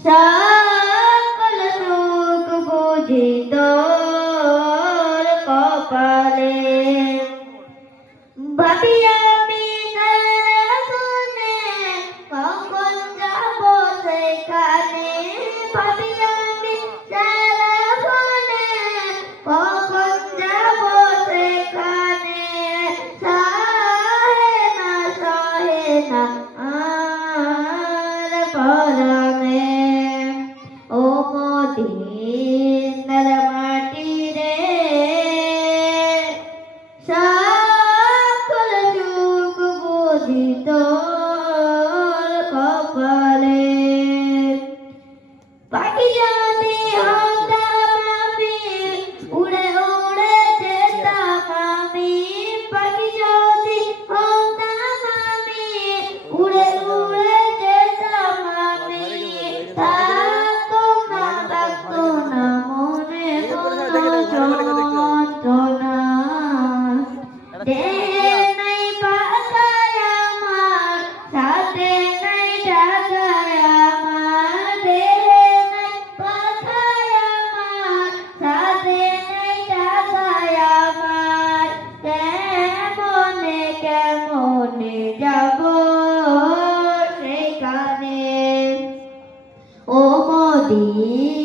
সকল সুখ বুঝি তোর কপালে ভাবি আমি সারাক্ষণে কখন যাব সেখানে ভাবি আমি সারাক্ষণে কখন যাব সেখানে সহে না আর পরামে ও মদিনার মাটি রে সকল সুখ বুঝি তোর কপালে পাখি যদি হতাম আমি উড়ে উড়ে যেতাম আমি পাখি যদি হতাম আমি উড়ে উড়ে যেতাম আমি থাকতো না মনে কোনো যন্ত্রণা দেহে নাই পাতায় আমার সাথে নাই ঢাকায় আমার দেহে নাই পাতায় আমার সাথে নাই ঢাকায় আমার কেমনে কেমনে যাব সেখানে ও মদিনা